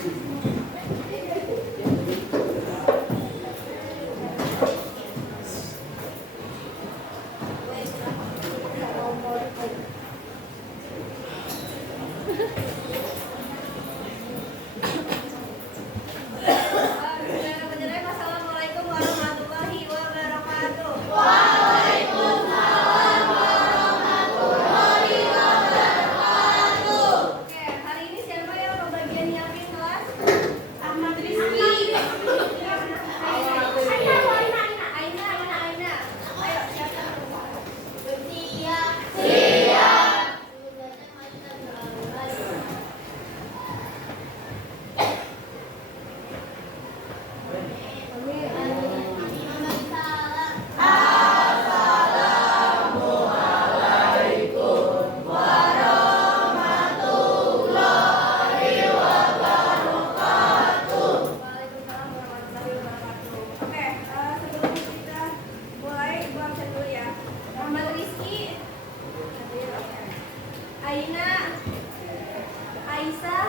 Assalamualaikum warahmatullahi wabarakatuh. Oke, hari ini siapa yang pembagian nyiapin kelas? Ahmad Rizky. Aina. Ayo, siapa? Waalaikumsalam warahmatullahi wabarakatuh. Oke, sebelum kita mulai, gua absen dulu ya. Ahmad Rizky, hadir, oke. Aina, Aisyah,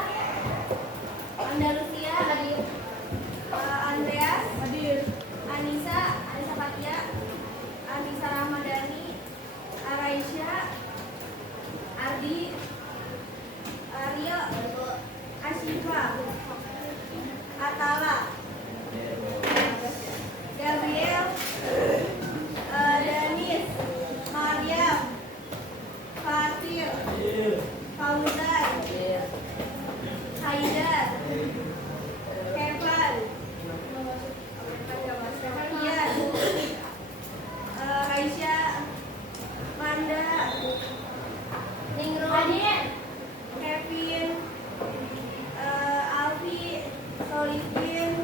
Andalusia, hadir. Andreas, hadir. Anissa Fatia, Anissa Ramadhani, Araisya, Ardi, Aryo, Asyifa, Atala, Gabriel, Danis, Mariam, Fatir, Fauzan, Haidar, Kevin, Ian, Aisyah, Manda, Ningrum, Kevin, Alfi, Solidin,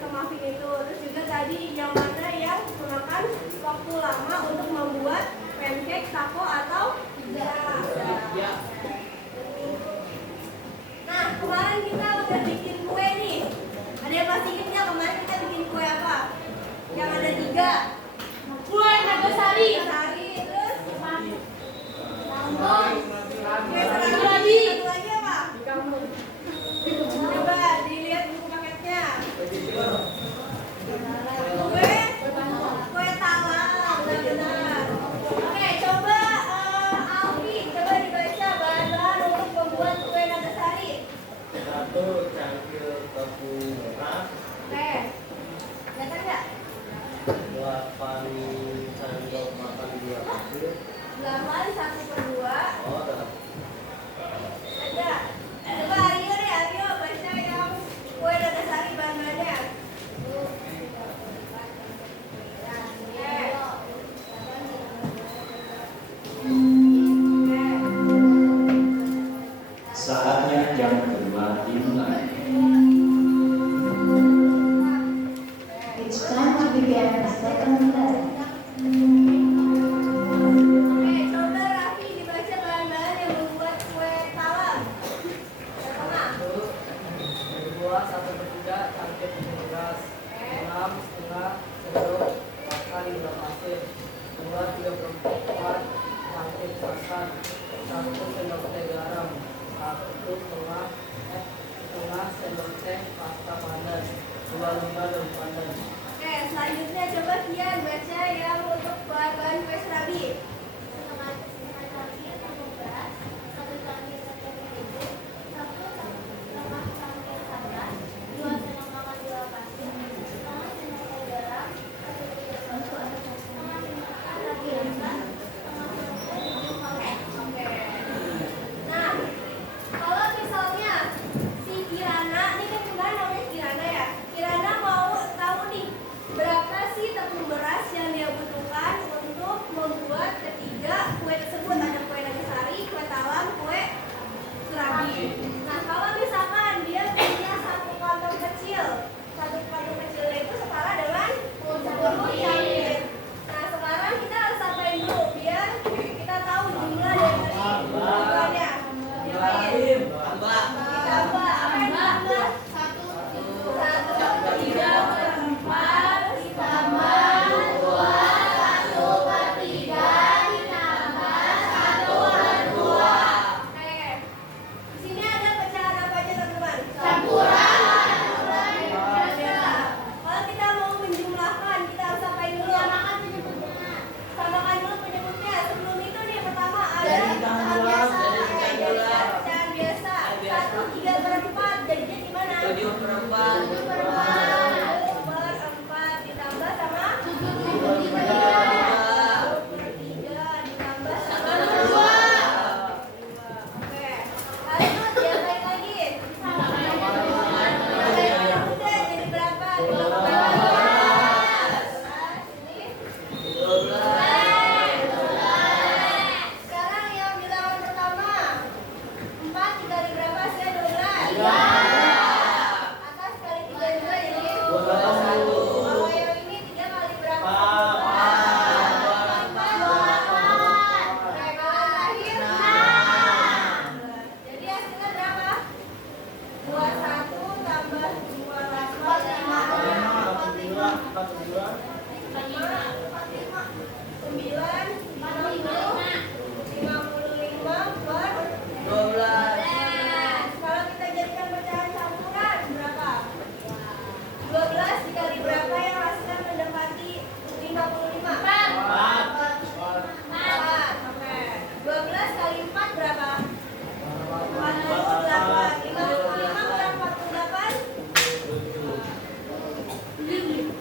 ke muffin itu. Terus juga tadi yang mana yang memakan waktu lama untuk membuat pancake, taco atau pizza. Nah, kemarin kita udah bikin kue nih. Ada yang masih ingat nggak kemarin kita bikin kue apa? Yang ada 3. Kue Nagasari. Terus satu lagi apa? Coba dilihat buku paketnya. Kue talam, benar. Oke, coba Alfi, coba dibaca bahan-bahan untuk membuat kue Nagasari. 1 cangkir tepung merah. Oke, kelihatan nggak? 8 sendok makan 2 pasir. 8 1/2. Oh, ada. Ada. Coba Aryo deh, Aryo baca yang kue Nagasari bahan-bahannya. Saatnya jam kedua dimulai. It's time to begin the second lesson. Oke, coba Raffi dibaca bahan-bahan yang membuat kue talam. Yang tengah. 2 1/3 cangkir tepung beras, 6 setengah sendok makan 2 pasir, 2 3/4 cangkir santan, 1 sendok teh garam, 1 setengah sendok teh pasta pandan, 2 lembar daun pandan. Oke, selanjutnya coba Kian baca yang untuk bahan-bahan kue serabi. Nah, kalau misalnya si Kirana, ini kan namanya Kirana ya. Kirana mau tahu nih berapa sih tepung beras yang dia butuhkan untuk membuat ketiga kue tersebut. Ada kue Nagasari, kue talam, kue serabi. Nah, kalau misalkan dia punya satu kantong kecil itu setara dengan 10 cangkir. Nah, sekarang kita harus sampaikan dulu biar kita tahu jumlah dari butuhannya. Nyobain. Ditambah. Apa yang ditambah? 1/3/4 ditambah 2 1/3 ditambah 1/2. Oke. Di sini ada pecahan apa aja teman-teman? Campuran. Kalau kita mau menjumlahkan, kita harus apain dulu? Samakan dulu penyebutnya. Sebelum itu nih pertama ada pecahan biasa. Pecahan biasa. 1/3/4 jadinya gimana? 7/4 7/4 ditambah sama 7/3 ditambah sama 2. Oke. Lanjut diapain lagi? Udah jadi berapa? 12. Ini 12. Sekarang yang bilangan pertama 4 dikali berapa sih? 12. Atas kali 3 juga jadi 21. Kalau yang ini 3 kali berapa? 4. Oke, kalau yang terakhir 6. Jadi hasilnya berapa? 21 tambah 12. Kalau kita jadikan pecahan campuran berapa? 12 dikali berapa yang hasilnya mendapati 55? 4. Oke. 12 kali 4 berapa? 48. 55 kurang 48? 7.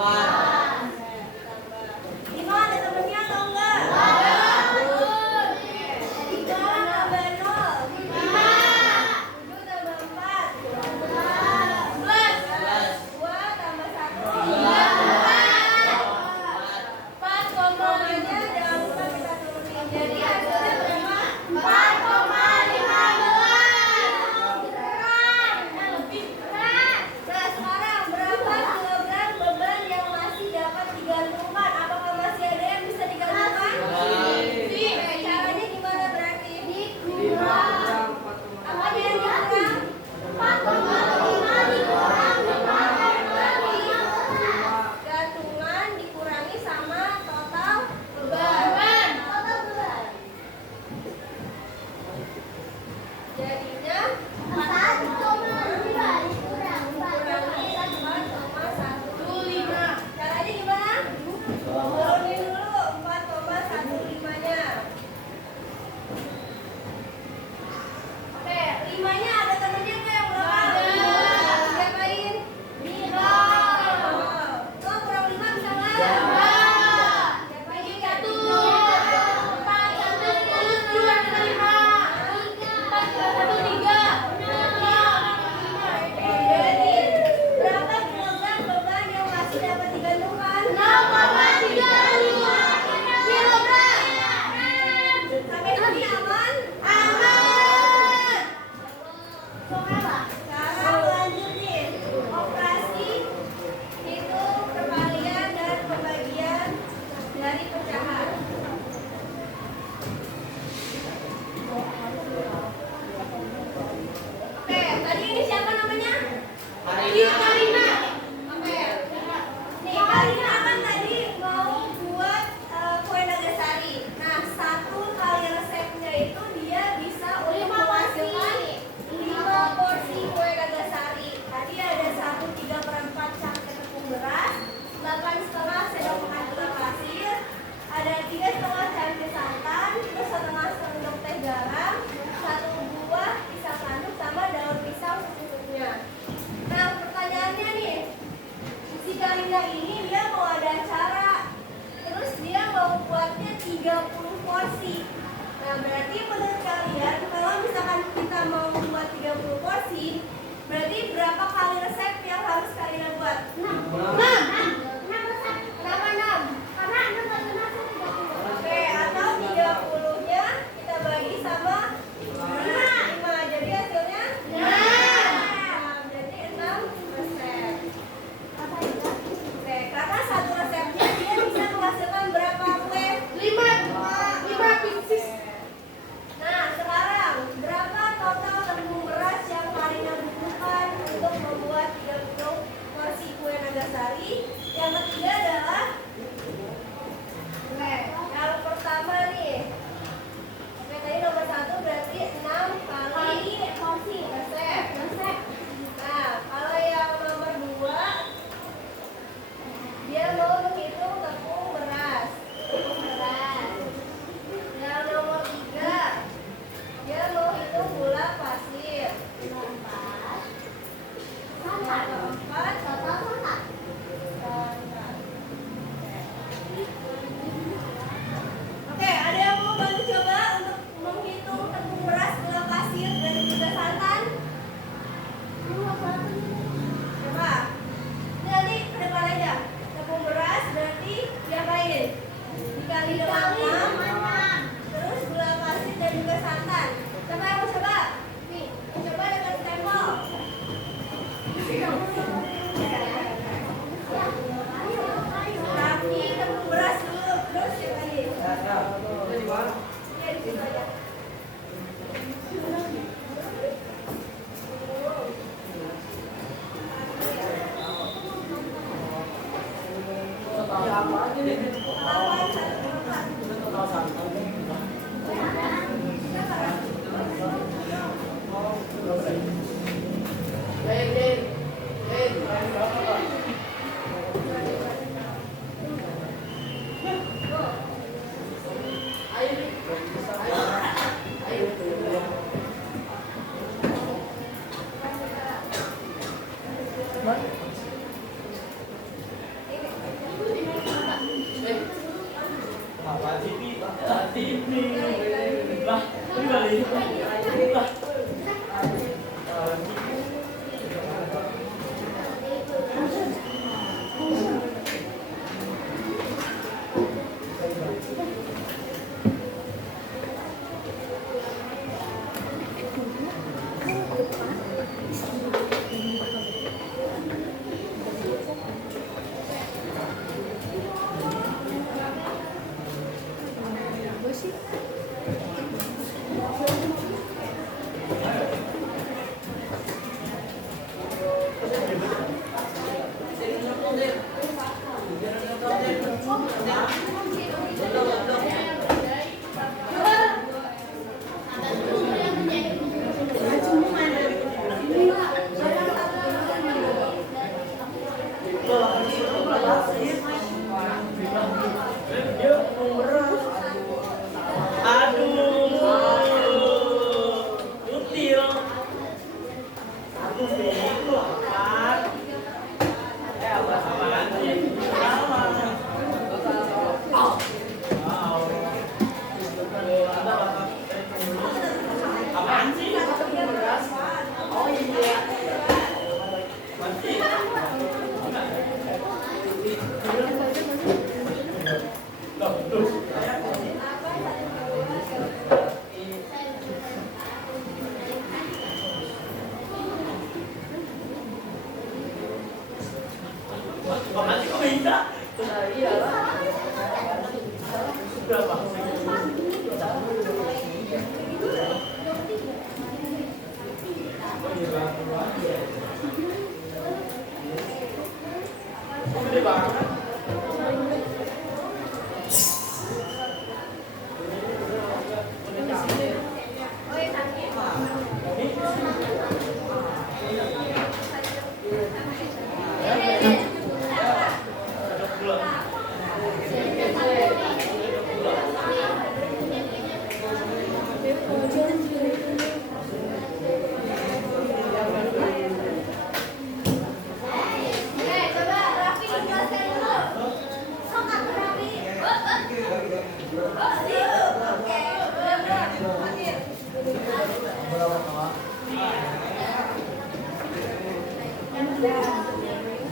Lima ada temennya atau enggak? Tiga tambah nol. Tujuh tambah empat. Dua tambah satu. Komanya jangan lupa kita turunin. Jadi hasilnya berapa? 4,5. Nah sekarang berapa kilogram beban yang masih dapat digantungkan? Apakah masih ada yang bisa digantungkan? Oke, caranya gimana berarti? Apanya yang dikurang? Gantungan dikurangi sama total beban. Jadinya dikurangi 4,15. Caranya gimana? Turunin dulu 4,15-nya. Oke, 5-nya ada temennya nggak yang berapa? Siapain? 5. Lo kurang 5 bisa nggak? Siapain? 1. 4. Jadi berapa kilogram beban yang masih dapat digantungkan? 0,35 kilogram. Sampai sini aman? Aman. Sekarang lanjutin operasi hitung perkalian dan pembagian dari pecahan. Oke, tadi ini siapa namanya? Karina. Oke. Nih, Karina kan tadi mau buat kue nagasari. Nah, satu kali resepnya itu dia bisa untuk menghasilkan 5 porsi kue nagasari. Tadi ada 1/3/4 cangkir tepung beras, 8,5 sendok makan gula pasir, ada 3,5 cangkir santan, terus 1,5 sendok teh garam, 1 buah pisang tanduk sama daun pisang secukupnya. Nah, pertanyaannya nih, si Karina ini dia mau ada acara, terus dia mau buatnya 30 porsi. Nah, berarti menurut kalian kalau misalkan kita mau membuat 30 porsi, berarti berapa kali resep yang harus Karina buat? 6. Kenapa 6? Oke, atau 30-nya kita bagi sama 5. Jadi hasilnya 6. Jadi 6 resep. Oke, karena satu resepnya dia bisa menghasilkan berapa kue? 5 pieces. Nah, sekarang berapa total tepung beras yang Karina butuhkan untuk membuat 30 porsi kue nagasari? Yang ketiga adalah yang pertama nih. Oke, tadi nomor 1 berarti 6 kali porsi resep. Nah, kalau yang nomor 2 dia mau menghitung tepung beras. Yang nomor 3 dia mau hitung gula pasir. Yang keempat santan. Oke, ada yang mau bantu coba untuk menghitung tepung beras, gula pasir, dan juga santan? Coba. Ini nanti ke depan aja. Tepung beras berarti diapain? Dikali dengan 6. Terus gula pasir dan juga santan. Siapa yang mau coba? Nih, yang coba dengan stempel. Tapi tepung beras dulu, terus diapain? Ya, di situ aja. Ya apa aja nih? 1. ini. Lah, ini balik. Lah.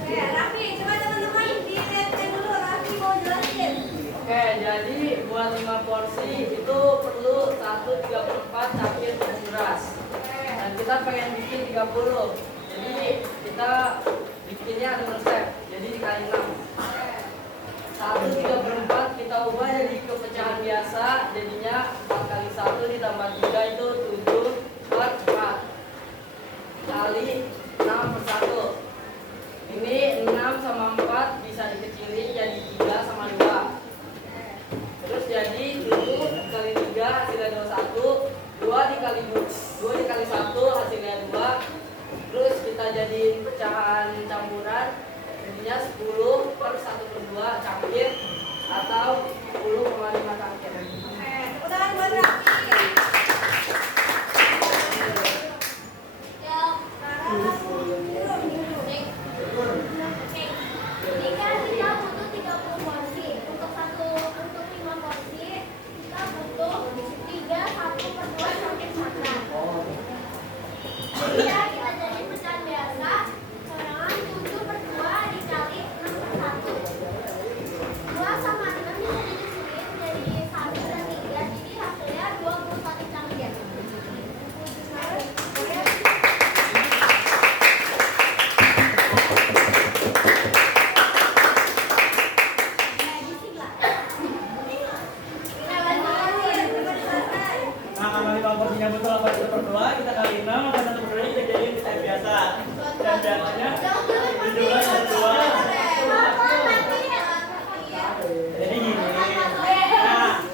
Raffi, coba teman-teman dilihatkan dulu. Raffi mau jelasin. Oke, jadi buat 5 porsi itu perlu 134 cangkir tepung beras. Dan kita pengen bikin 30. Jadi kita bikinnya ada resep. Jadi dikali 6. 134 kita ubah jadi kepecahan biasa. Jadinya 4 kali 1 ditambah 3 itu 7 4 4 kali 6 per 1. Ini 6 sama 4 bisa dikecilin jadi 3 sama 2. Terus jadi 7 kali 3 hasilnya 21. 2 dikali 1 hasilnya 2. Terus kita jadiin pecahan campuran. Jadinya 10 per 1 per 2 cangkir atau 10,5 cangkir. Tepuk tangan buat Raffi. Ya, sekarang ini kan kita butuh 30 porsi. Untuk 5 porsi kita butuh 3 1 per 2 cangkir makan. Jadi ya kita jadi pecahan biasa. Sekarang 7 per 2 dikali 6 per 1. 2 sama 6 bisa disusun jadi 1 dan 3. Jadi hasilnya 21 cangkir. Nah, kalau 5 porsinya betul 1 per 2 kita kali 6, maka 1 per 2 kita jadiin pecahan biasa. Dan biasanya 17 per 2. Jadi gini. Nah,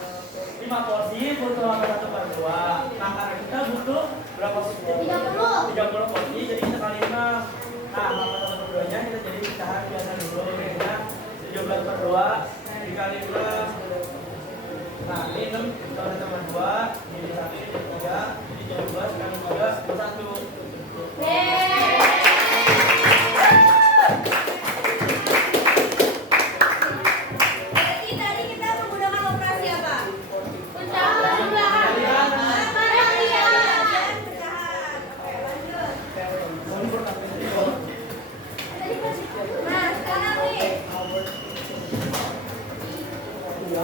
5 porsi butuh 1 per 2. Nah, karena kita butuh berapa porsi? 30 porsi, jadi kita kali 6. Nah, maka 1 per 2 nya kita jadi pecahan biasa dulu. Jadinya 17 per 2 dikali 6. Nah, ini 6 tambah 2 jadi 1 jadi 3 jadi 12 kali 3 1. Jadi tadi kita menggunakan operasi apa?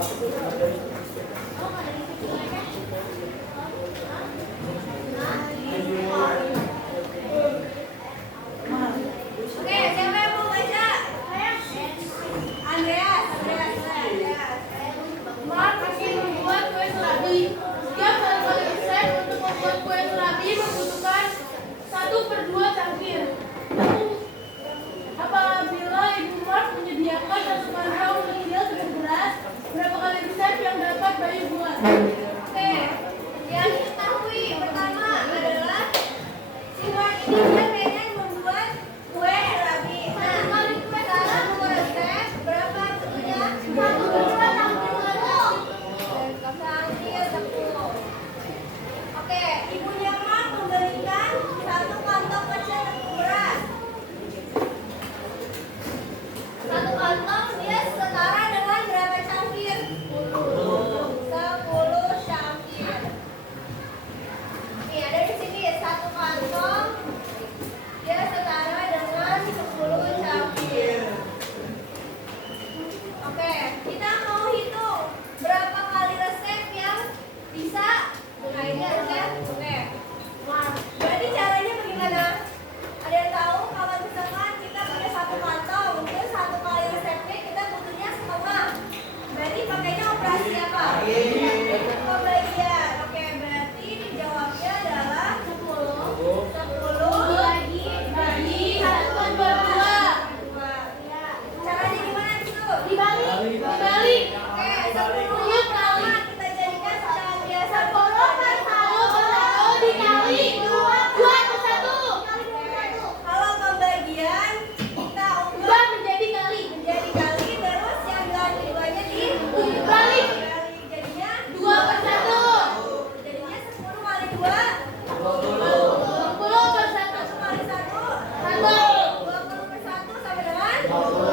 Oke, siapa yang mau baca? Andreas. Mark akan membuat kue surabi. Setiap kali resep untuk membuat kue surabi membutuhkan 1/2 cangkir. Apabila Ibu Mark menyediakan 1 kantong kecil dengan beras, berapa kali resep yang dapat Bayu buat? Oke, yang diketahui pertama adalah si Mark ini dia pengen membuat kue surabi. Nah, sekarang mau resep berapa tentunya? 1/2 cangkir tepung. Oke, ibunya Mark memberikan 1 kantong kecil tepung beras. 1 kantong dia setara dengan berapa cangkir? 10 cangkir. Nih ada di sini 1 kantong dia setara dengan 10 cangkir. Oke, kita mau hitung berapa kali resep yang bisa. Nah ini resep. Oke. Berarti caranya bagaimana? Ada yang tahu kalau misalkan kita punya 1 kantong, terus 1 kali resepnya kita butuhnya setengah. Berarti pakainya operasi apa? Pembagian. Oke, berarti dijawabnya adalah 10 bagi 1/2. Caranya gimana itu? Dibalik. Oke, 10 pertama kita jadikan secara biasa 10/1 dikali 2/1. Kalau pembagian kita ubah Ubah menjadi kali. kali, terus yang dua-duanya Dibalik. jadinya 2/1. jadinya 10 kali 2 20/1. 1 kali 1 1. 20/1 sama dengan 20.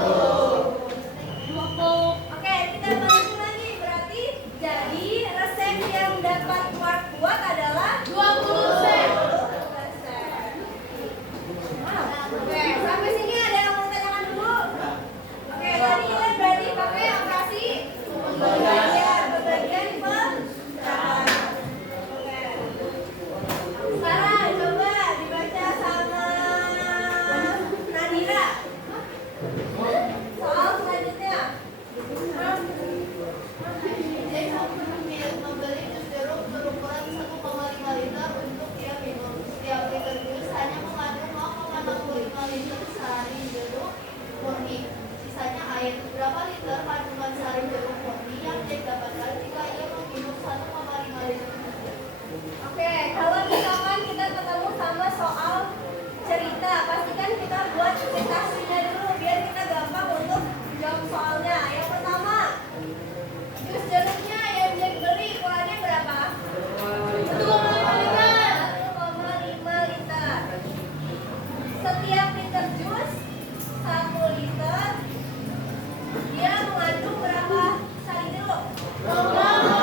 Oke, kita bagi lagi. Berarti jadi resep yang dapat Mark buat adalah 20 resep. Oke, sampai sini ada yang mau tanyakan dulu? Oke, tadi kita berarti pakai operasi pembagian pemberatan. Oke. Sekarang coba dibaca sama Nadira. Soal selanjutnya. Membeli jus jeruk berukuran 1,5 liter untuk dia minum. Setiap liter jus hanya mengandung 0,65 liter sari jeruk murni. Sisanya air. Berapa liter kandungan sari jeruk murni yang Jack dapatkan jika ia meminum 1,5 liter jus jeruk? Oke, kalau misalkan kita ketemu sama soal cerita, pastikan kita buat presentasinya dulu biar kita gampang untuk jawab soalnya. Yang pertama, jus jeruknya yang Jack beli ukurannya berapa? 1,5 liter. 1,5 liter. Setiap liter jus 1 liter dia mengandung berapa sari jeruk? 0,65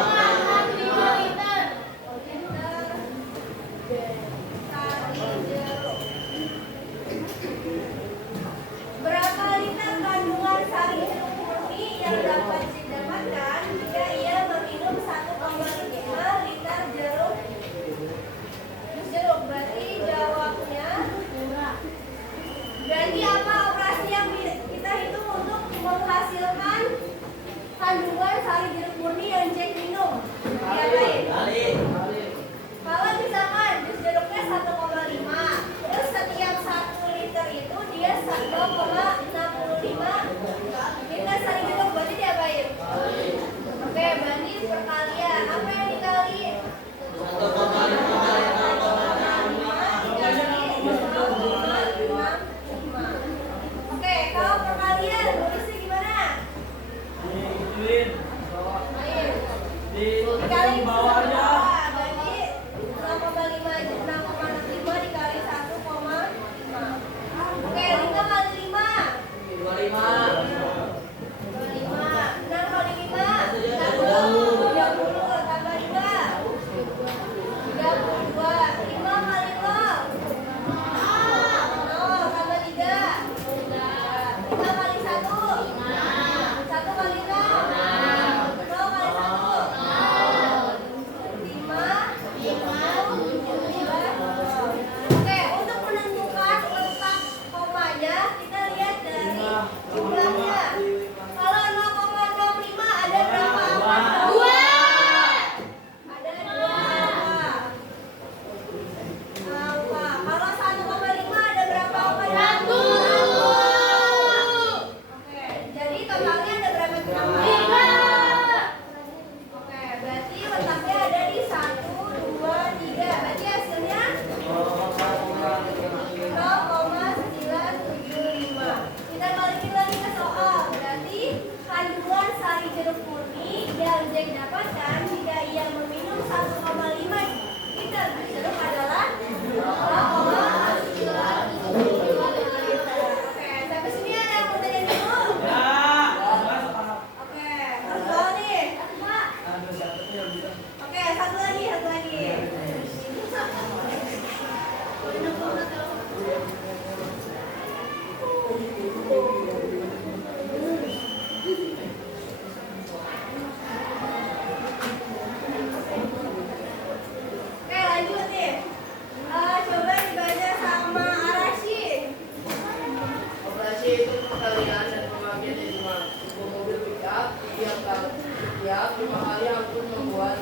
Untuk mobil pickup setiap 5 kali angkut memuat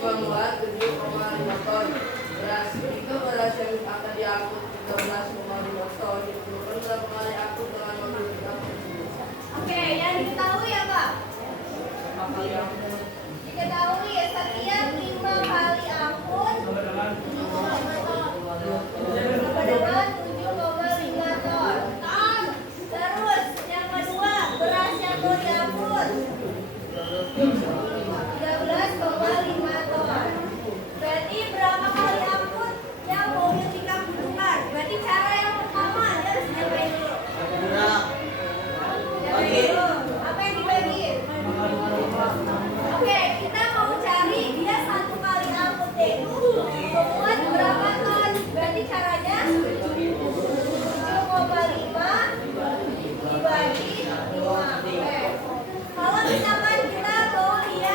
7,5 ton. Jika beras yang akan diangkut 13,5 ton diperlukan berapa kali angkut dengan mobil pickup tersebut? Oke, yang diketahui apa? 5 kali angkut. Diketahui setiap 5 kali angkut dengan 7,5 ton. Terus yang kedua, beras yang mau diangkut 13,5 ton. Berarti berapa kali angkut yang mobil pickup butuhkan? Berarti cara yang pertama dia harus nyampein dulu. Nyampein dulu. Apa yang dibagi? Oke, kita mau cari dia 1 kali angkutnya itu memuat berapa ton? Berarti caranya 7,5 dibagi 5. Oke. Kalau misalkan kita mau lihat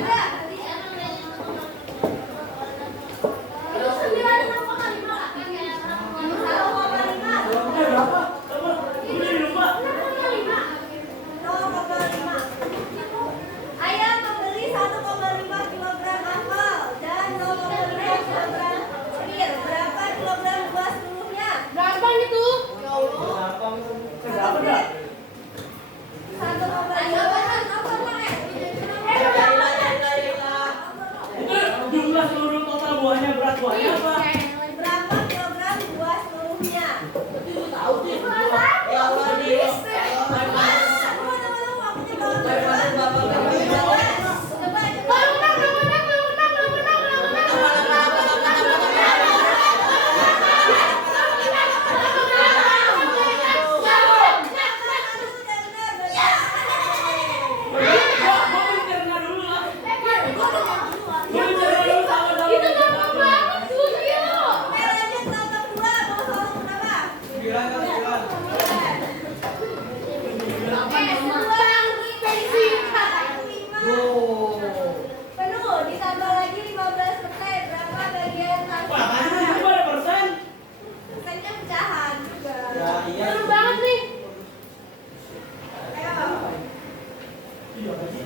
Chandra. Itu 96,5. 1,5. Berapa? Udah di lupa. 0,5. Ayah membeli 1,5 kilogram apel dan 0,5 kilogram bir. Berapa kilogram buah seluruhnya? Berapa itu? Ya Allah. Berapa dah? 1,5. Itu jumlah seluruh total buahnya, berat buahnya apa? Berapa kilogram buah seluruhnya? Tahu sih. Ya Allah nih. Daripada Bapak Penuh, ditambah lagi 15%. Berapa bagian Wah, lagi? masih itu ada persen. Persennya pecahan juga. Ya iya. Seru banget nih. Ayo. Iya sih.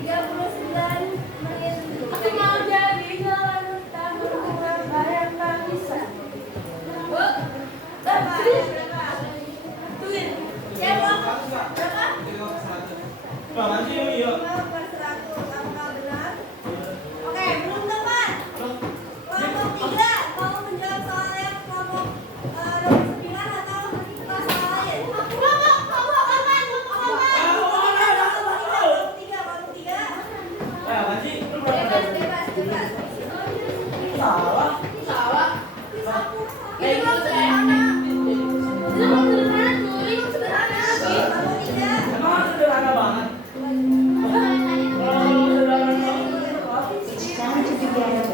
39 menit. Aku mau jadi jalan tabur bayang tak bisa. Berapa? Tuin. Ya, berapa? Berapa? Wah, masih iya. 5/100. Apakah benar? Oke, belum tepat. Kelompok 3 mau menjawab soalnya kelompok nomor 9 atau soal lain? Kelompok 3. Wah, masih itu berapa? Bebas. Salah. Salah. Ini belum sederhana. Itu mau sederhana cuy. Sederhana. Kelompok 3. Emang sederhana banget. Kalau sederhana It's time to begin with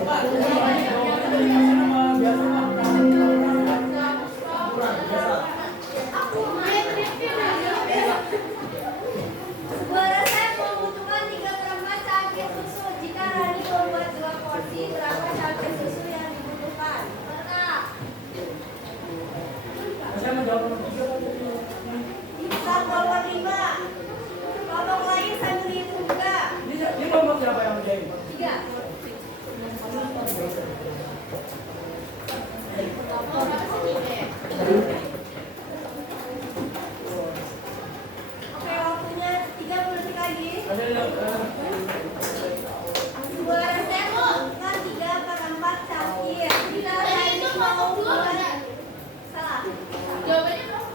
Sebuah resep membutuhkan 3/4 cangkir susu. Jika Rani membuat 2 porsi, berapa cangkir susu yang dibutuhkan? saya mau jawab nomor 3. 1,5. Kelompok lain sambil hitung juga. Ini kelompok siapa yang menjawab? 3. Oke, waktunya 30 detik lagi. Sebuah resep membutuhkan 3/4 cangkir. Jika Rani mau buat salah. Jawabannya berapa?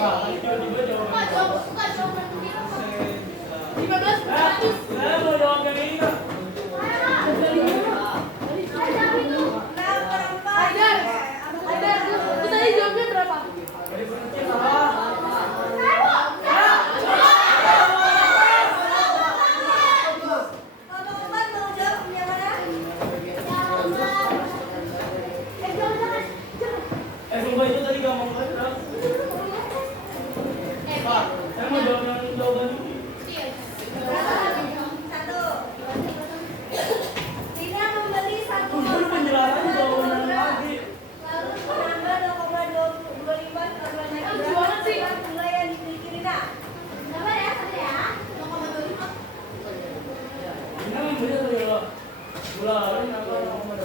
Wah, tiba-tiba jawaban. 15%. Saya mau jawab yang ini. Kak. 6/4. Haidar. Haidar. Itu tadi jawabnya berapa? Dari kunci salah. Kelompok 4 mau jawab yang mana? Sumpah itu tadi gampang banget. Kak. Pak, saya mau jawab yang jawaban ini. Satu. Rina membeli 1 Itu penjelasan jawaban lagi. lalu menambah 0,25 kilogram lagi. Lucu banget sih. Berapa gula yang dimiliki Rina? Sabar ya, Ini membeli tadi loh. Gula lain apa nomor?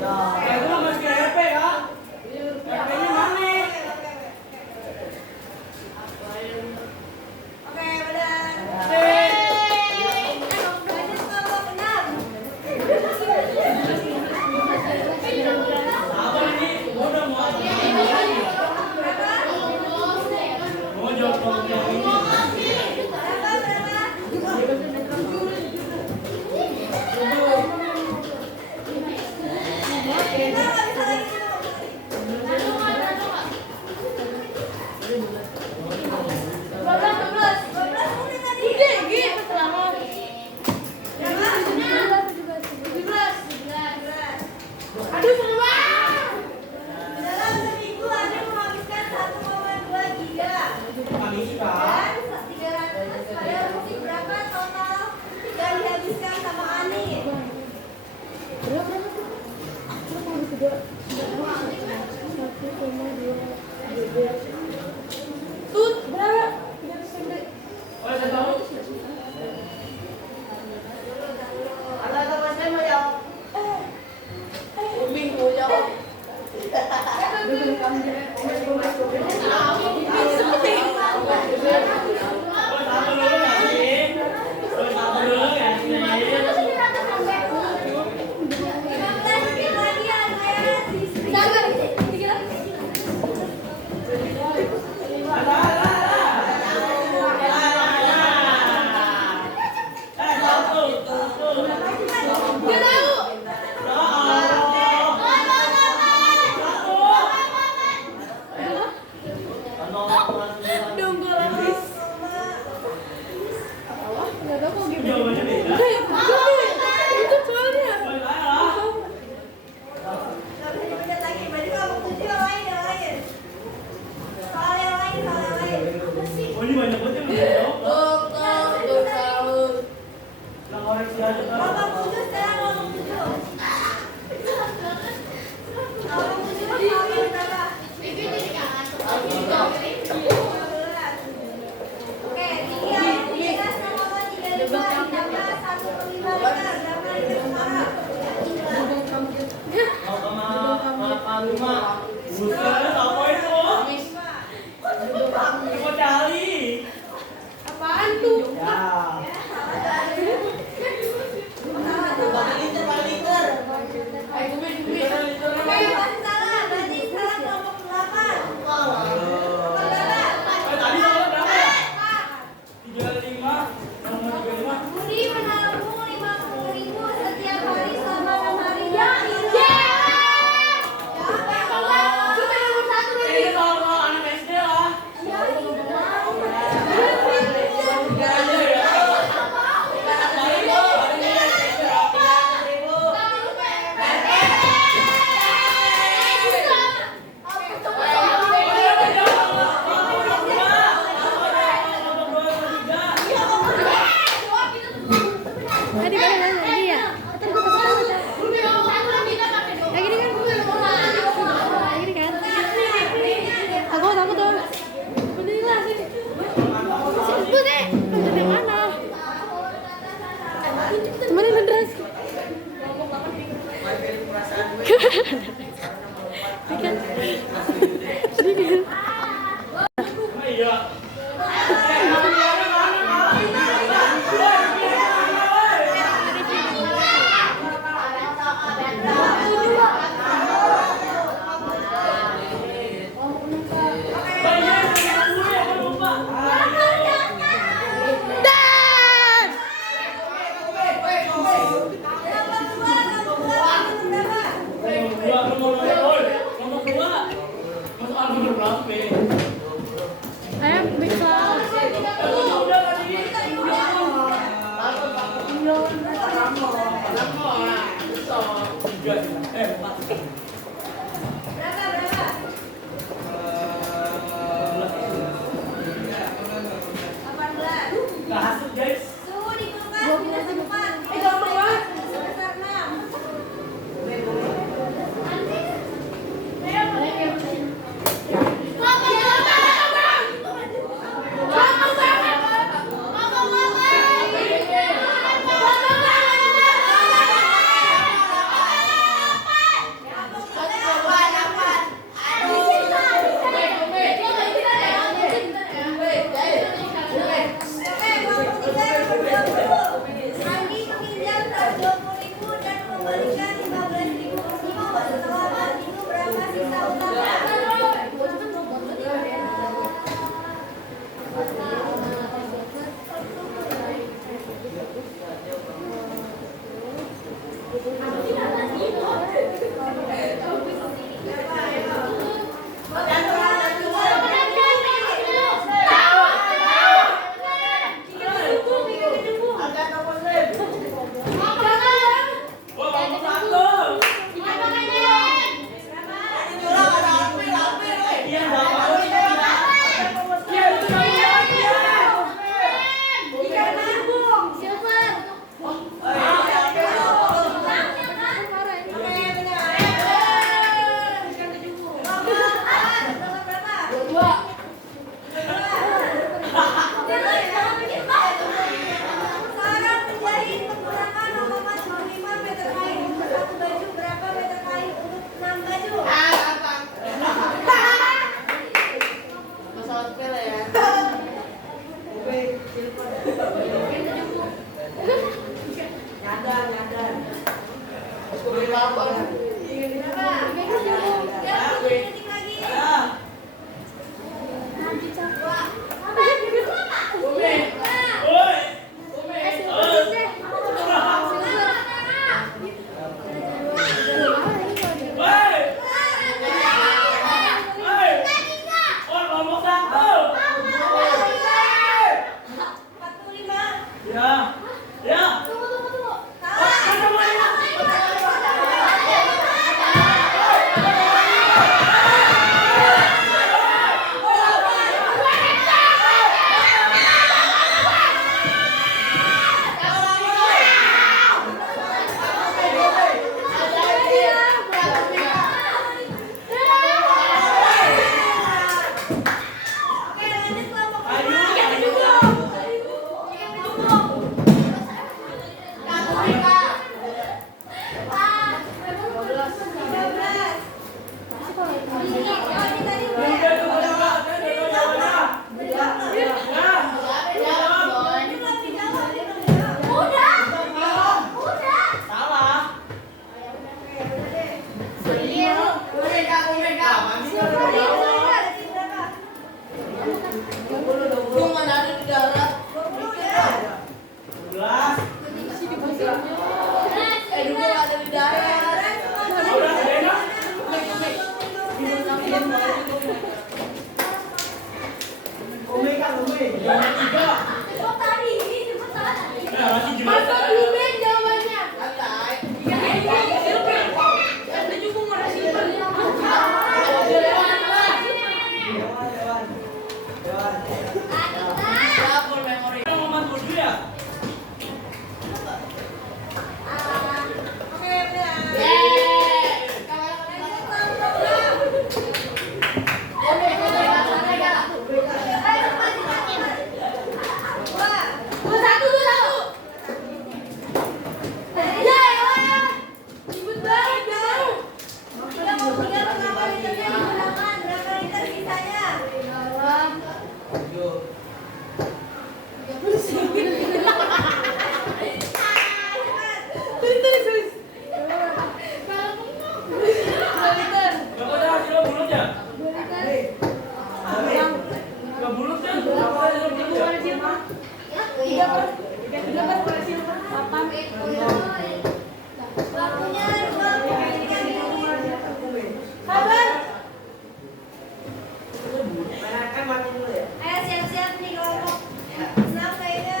Ya itu mah masih RP Kak. RP-nya mana? Oke, benar. Lanjut kelompok 6. Apa ini? Udah mau apa? Mau jawab kelompok yang ini. Aduh, seru banget. Dalam seminggu Anda menghabiskan 1,2 giga Kami sih Kak. dan 300 kalori musik berapa total yang dihabiskan sama Ani? Tut, berapa? Oh, saya tahu. Ada teman saya mau jawab. Umi mau jawab. Boleh satu dulu nggak sih? Boleh satu dulu nggak sih? 15 dikit lagi ya, saya Sisri. Dia tahu. Dongkol habis. Nggak tahu kok gitu. Jawabannya beda. Itu soalnya. Nggak bisa dipencet lagi, berarti kalau mau tujuh yang lain, yang lain. Soal yang lain, soal yang lain. Apa sih? Oh ini banyak banget yang bisa jawab. Nah, koreksi aja Kak. Kelompok 7 sekarang kelompok 7. Kelompok 7 kelompok berapa? 15. Oke, tinggi air 13,35 ditambah 1/5 liter. Berapa liter sekarang? 0,85. Buset, apa itu? Cuma kali. Apaan tuh? Ya. Oke, masih salah. Berarti sekarang kelompok 8. Kelompok berapa? Tadi soalnya berapa ya? 35, nomor 35. Budi menabung 50.000 setiap hari selama 6 hari. Ya, Ini kalau anak SD lah. Tadi kan lagi ya? Yang ini kan? Yang ini kan? Aku tuh. Bener lah sini. Itu deh. Dari mana? Mana yang deras? Iya. Ayo, bisa. Berapa? 18. Gak hasut guys. Suhu di kulkas minus 4. Gampang banget. Sebesar 6. Gua mana ada di darat. 12. Dulu ada di darat. Udah, beda. Omega, jangan 3. Kok tadi ini cepetan. Nah, masih gimana? Jawabannya. Santai. Dapur memori. Kita mau mantul dulu ya? Berapa dah hasil bulutnya? Nggak bulut kan? Berapa hasil bulutnya? Ayo siap-siap nih kelompok. Senam kayaknya.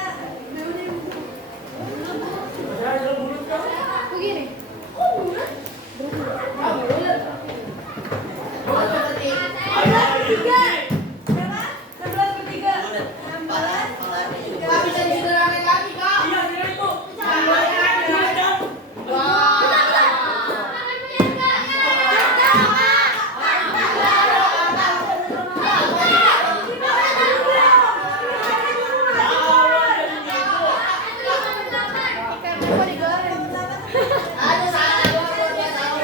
Masih hasil bulut kan? Begini. Berapa? 11/3. 16/3. Kak, bisa disederhanakan lagi, Kak. Iya, kira itu. Ada. Ada sana, gua dia tahu.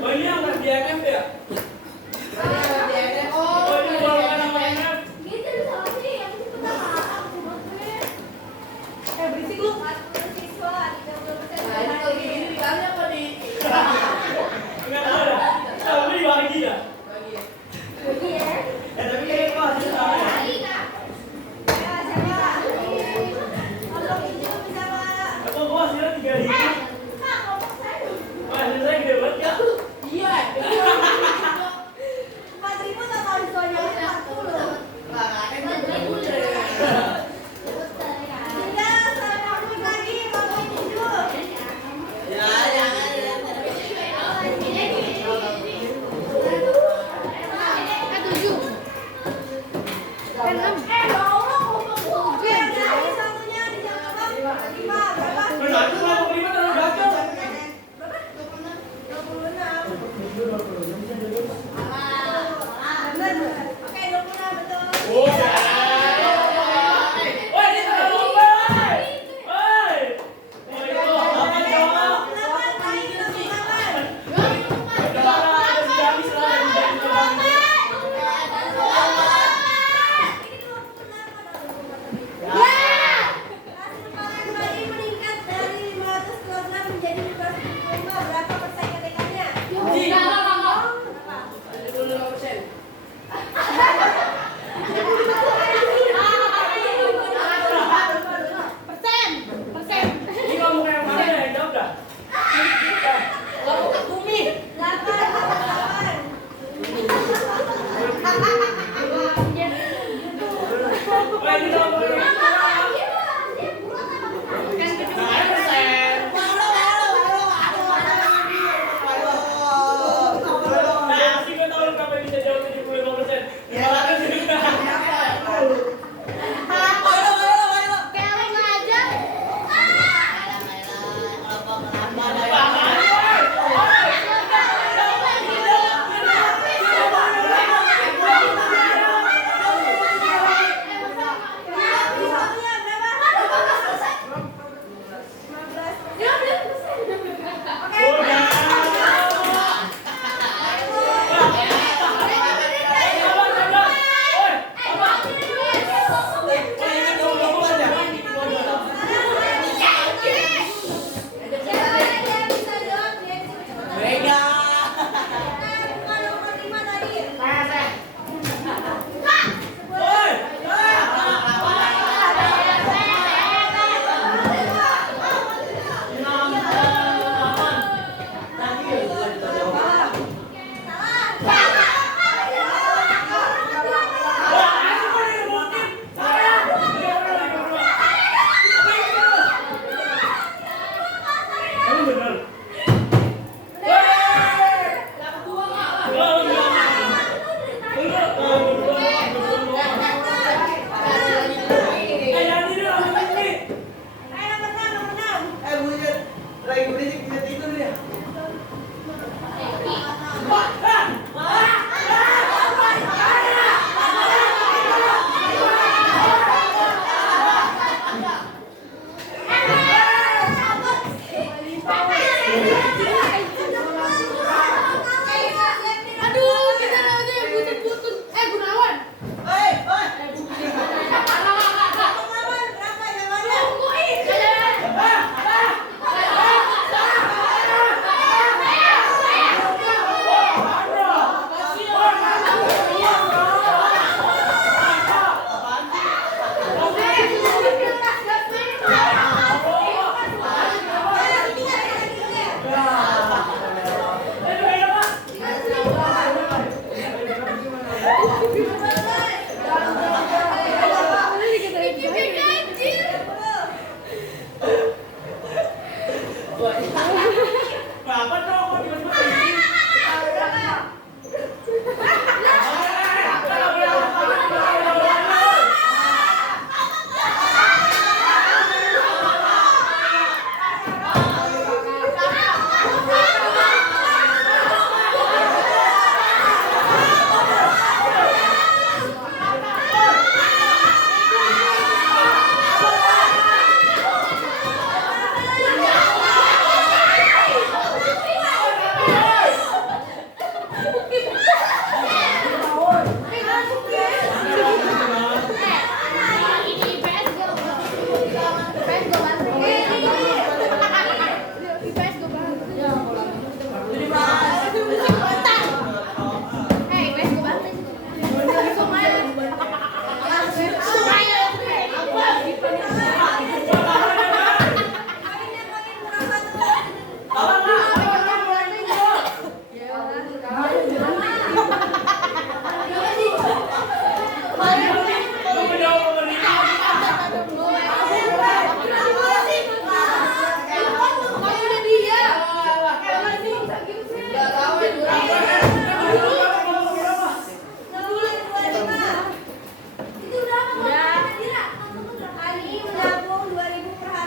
Oh, ini yang di MF ya? Oh, ini golongan sama MF. Berisik lu. Nah, ini kalau gini dikali apa di? Enggak tahu ya. Tapi dibagi ya? Tapi kayaknya kok hasil sama ya? Atau gua hasilnya 3 ribu? Wah, hasil saya gede banget ya? Iya. 4.000 tak mau disoalnya 40. Nah, kan itu Tinggal 1 lagi, mau 7. Ya, jangan.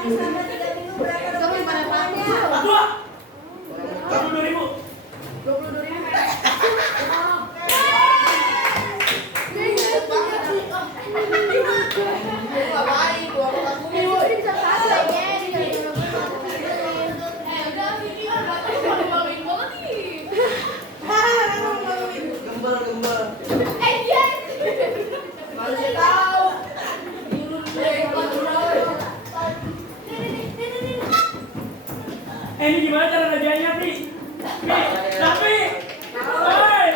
sekali selama 3 minggu berapa dong keuntungannya? 22.000. 22.000. Ngapain? Gua ngelakuin. Udah video malu-maluin banget nih. Gembel. Dia Masih tahu. Ini gimana cara ngerjainnya, Pi? Tapi, woi,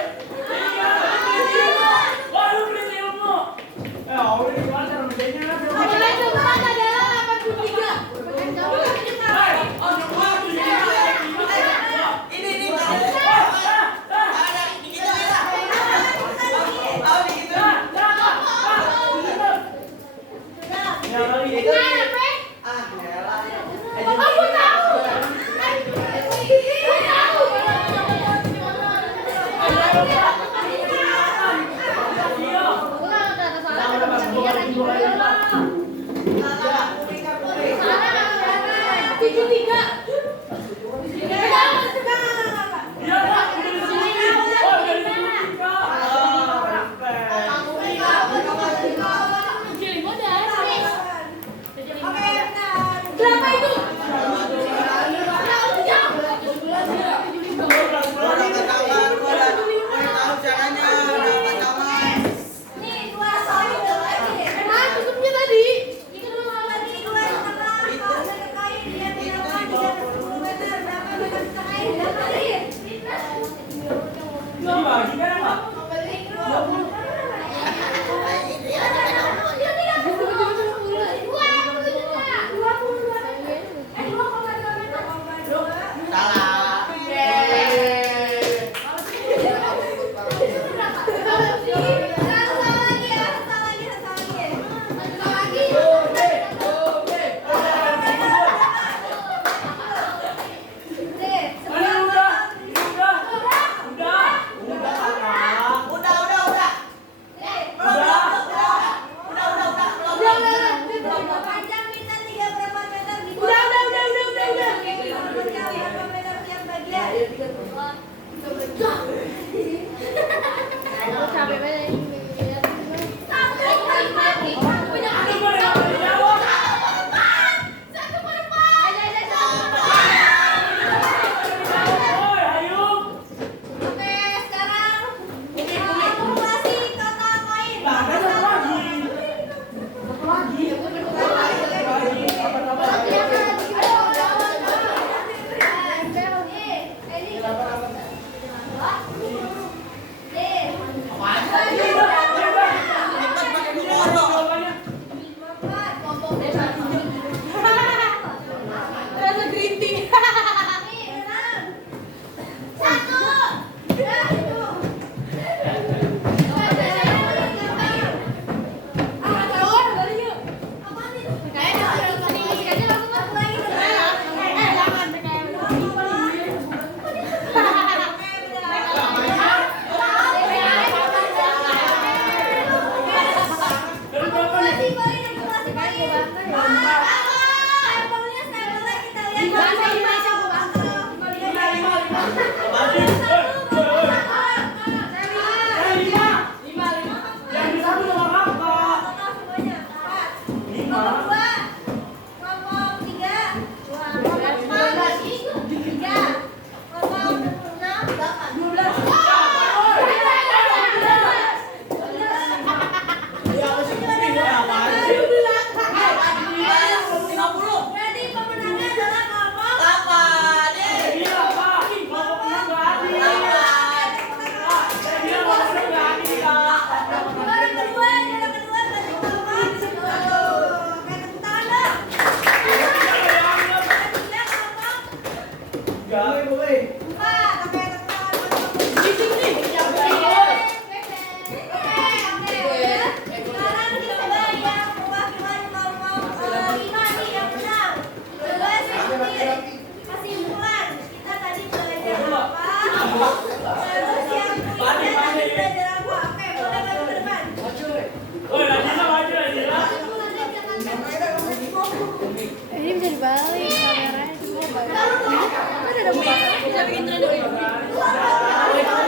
ini gimana? Wah, lu beli ilmu. Udah gimana cara ngerjainnya? Nilai coklat adalah 83. Ah, ngelah. Aku tahu. bisa dibalik kameranya cuma balik. Kan ada Bisa bikin tren dulu.